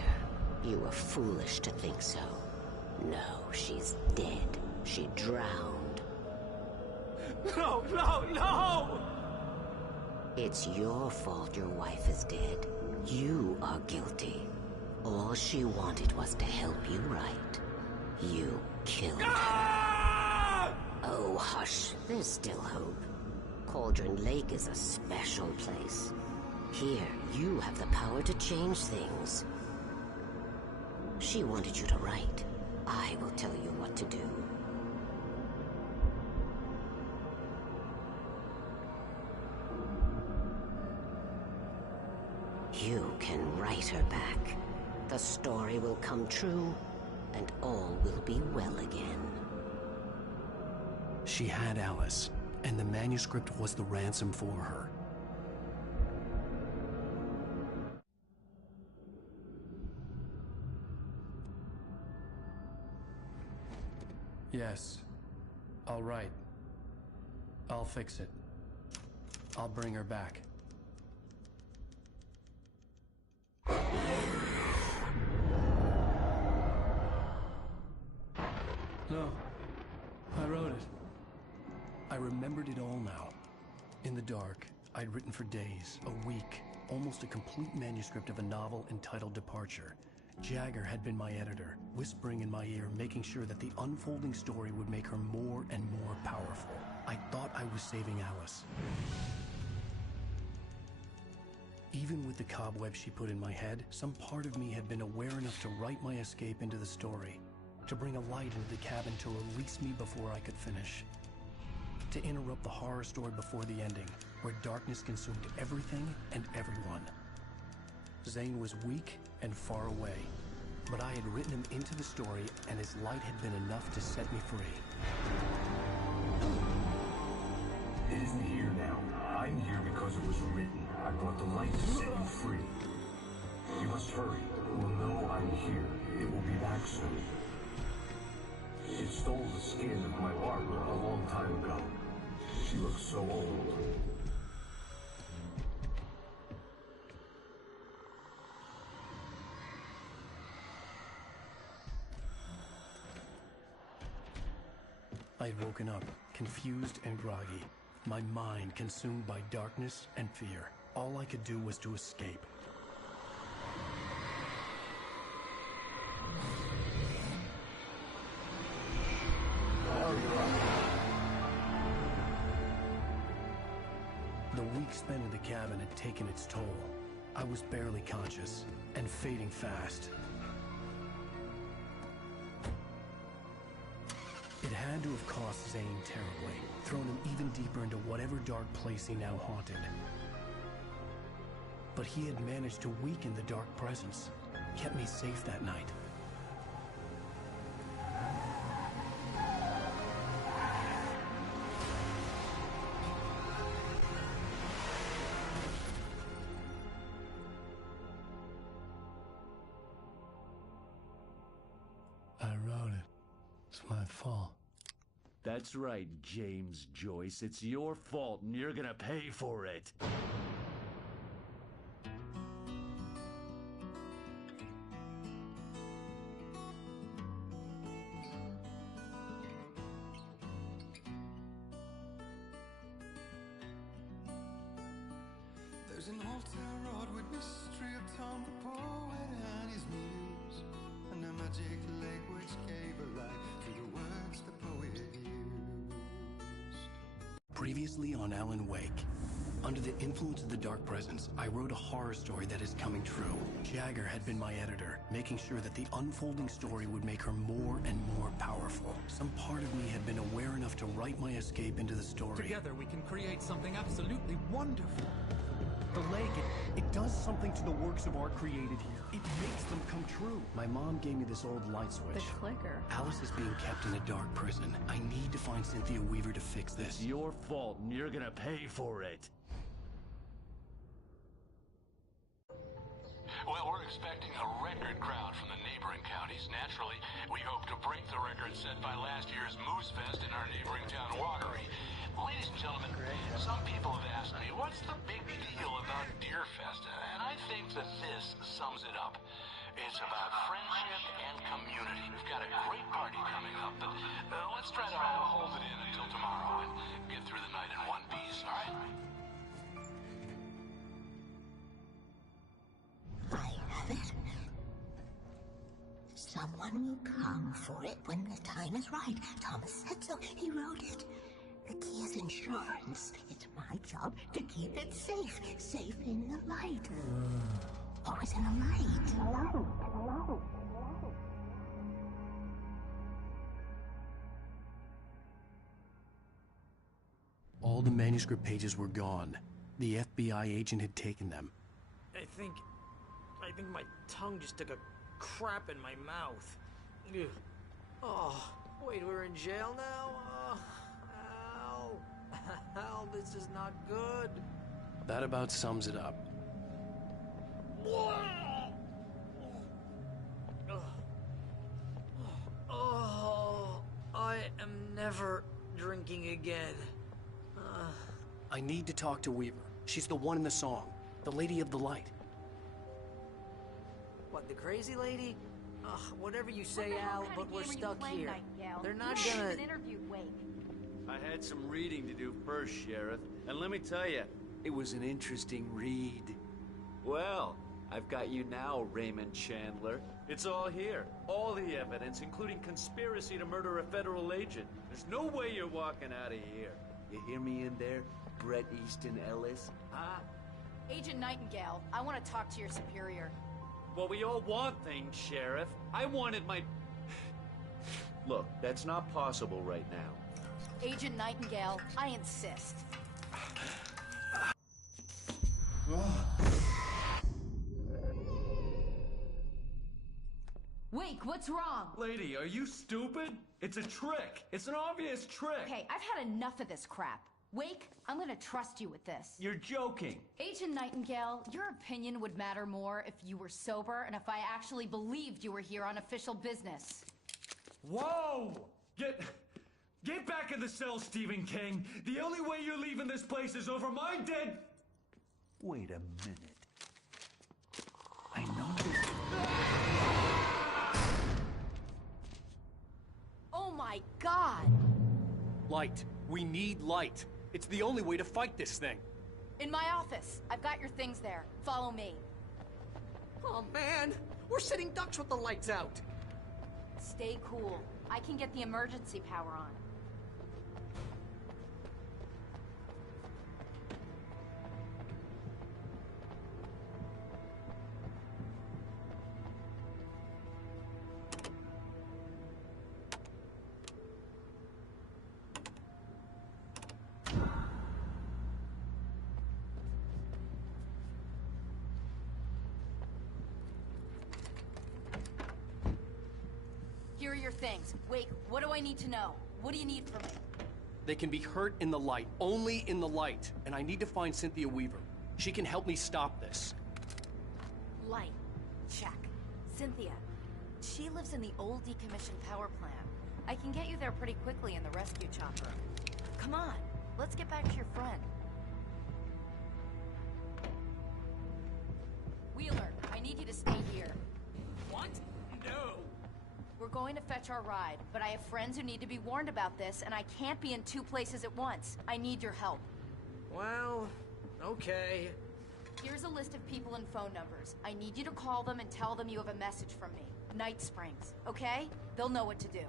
You were foolish to think so. No, she's dead. She drowned. No, no, no! It's your fault your wife is dead. You are guilty. All she wanted was to help you right. You killed her. Oh, hush. There's still hope. Cauldron Lake is a special place. Here, you have the power to change things. She wanted you to write. I will tell you what to do. You can write her back. The story will come true, and all will be well again. She had Alice, and the manuscript was the ransom for her. Yes. All right. I'll fix it. I'll bring her back. No. I wrote it. I remembered it all now. In the dark, I'd written for days, a week, almost a complete manuscript of a novel entitled Departure. Jagger had been my editor, whispering in my ear, making sure that the unfolding story would make her more and more powerful. I thought I was saving Alice. Even with the cobwebs she put in my head, some part of me had been aware enough to write my escape into the story, to bring a light into the cabin to release me before I could finish, to interrupt the horror story before the ending, where darkness consumed everything and everyone. Zane was weak and far away, but I had written him into the story, and his light had been enough to set me free. It isn't here now. I'm here because it was written. I brought the light to set you free. You must hurry. It will know I'm here. It will be back soon. It stole the skin of my Barbara a long time ago. She looks so old. I'd woken up, confused and groggy, my mind consumed by darkness and fear. All I could do was to escape. The week spent in the cabin had taken its toll. I was barely conscious, and fading fast. It had to have cost Zane terribly, thrown him even deeper into whatever dark place he now haunted. But he had managed to weaken the dark presence, kept me safe that night. I wrote it. It's my fault. That's right, James Joyce. It's your fault, and you're gonna pay for it. There's an old town road with mystery of Tom the poet and his muse, and a magic lake which gave a life to the words the poet used. Previously on Alan Wake. Under the influence of the dark presence, I wrote a horror story that is coming true. Jagger had been my editor, making sure that the unfolding story would make her more and more powerful. Some part of me had been aware enough to write my escape into the story. Together we can create something absolutely wonderful. The lake, it does something to the works of art created here. It makes them come true. My mom gave me this old light switch. The clicker. Alice is being kept in a dark prison. I need to find Cynthia Weaver to fix this. It's your fault, and you're gonna pay for it. Well, we're expecting a record crowd from the neighboring counties. Naturally, we hope to break the record set by last year's Moose Fest in our neighboring town, Watery. Ladies and gentlemen, some people have asked me, what's the big deal about Deer Fest? And I think that this sums it up. It's about friendship and community. We've got a great party coming up, but let's try to hold it in until tomorrow and get through the night in one piece, all right? I have it. Someone will come for it when the time is right. Thomas said so. He wrote it. The key is insurance. It's my job to keep it safe. Safe in the light. Always in the light. All the manuscript pages were gone. The FBI agent had taken them. I think my tongue just took a crap in my mouth. Ugh. Oh, wait, we're in jail now? Oh, ow. this is not good. That about sums it up. Oh, I am never drinking again. I need to talk to Weaver. She's the one in the song. The Lady of the Light. What, the crazy lady? Ugh, whatever you say, Al, but we're stuck here. They're not You haven't gonna... even interviewed Wake. I had some reading to do first, Sheriff. And let me tell you, it was an interesting read. Well, I've got you now, Raymond Chandler. It's all here. All the evidence, including conspiracy to murder a federal agent. There's no way you're walking out of here. You hear me in there, Bret Easton Ellis? Huh? Agent Nightingale, I want to talk to your superior. Well, we all want things, Sheriff. I wanted my... Look, that's not possible right now. Agent Nightingale, I insist. Wake, what's wrong? Lady, are you stupid? It's a trick. It's an obvious trick. Okay, I've had enough of this crap. Wake, I'm gonna trust you with this. You're joking. Agent Nightingale, your opinion would matter more if you were sober and if I actually believed you were here on official business. Whoa! Get back in the cell, Stephen King. The only way you're leaving this place is over my dead... Wait a minute. I know this... Oh my God! Light. We need light. It's the only way to fight this thing. In my office. I've got your things there. Follow me. Oh man, we're sitting ducks with the lights out. Stay cool. I can get the emergency power on. Here are your things. Wait, what do I need to know? What do you need from me? They can be hurt in the light, only in the light. And I need to find Cynthia Weaver. She can help me stop this. Light. Check. Cynthia. She lives in the old decommissioned power plant. I can get you there pretty quickly in the rescue chopper. Come on, let's get back to your friend. Wheeler, I need you to stay here. What? No. We're going to fetch our ride, but I have friends who need to be warned about this, and I can't be in two places at once. I need your help. Well, okay. Here's a list of people and phone numbers. I need you to call them and tell them you have a message from me. Night Springs, okay? They'll know what to do.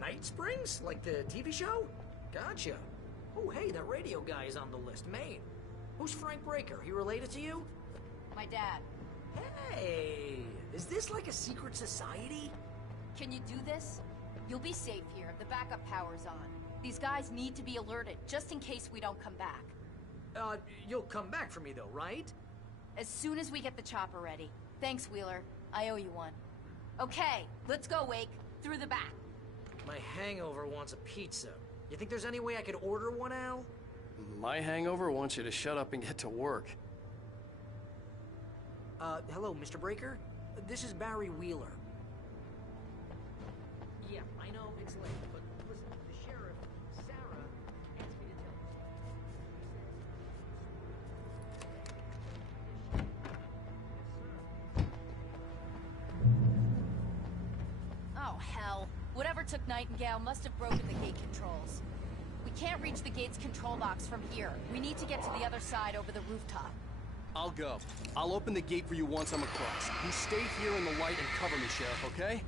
Night Springs? Like the TV show? Gotcha. Oh, hey, that radio guy is on the list, Maine. Who's Frank Breaker? He related to you? My dad. Hey, is this like a secret society? Can you do this? You'll be safe here. The backup power's on. These guys need to be alerted, just in case we don't come back. You'll come back for me though, right? As soon as we get the chopper ready. Thanks, Wheeler. I owe you one. Okay, let's go, Wake. Through the back. My hangover wants a pizza. You think there's any way I could order one, Al? My hangover wants you to shut up and get to work. Hello, Mr. Breaker? This is Barry Wheeler. Yeah, I know it's late, but listen, the sheriff, Sarah, asked me to tell you. Oh, hell. Whatever took Nightingale must have broken the gate controls. We can't reach the gate's control box from here. We need to get to the other side over the rooftop. I'll go. I'll open the gate for you once I'm across. You stay here in the light and cover me, Sheriff, okay?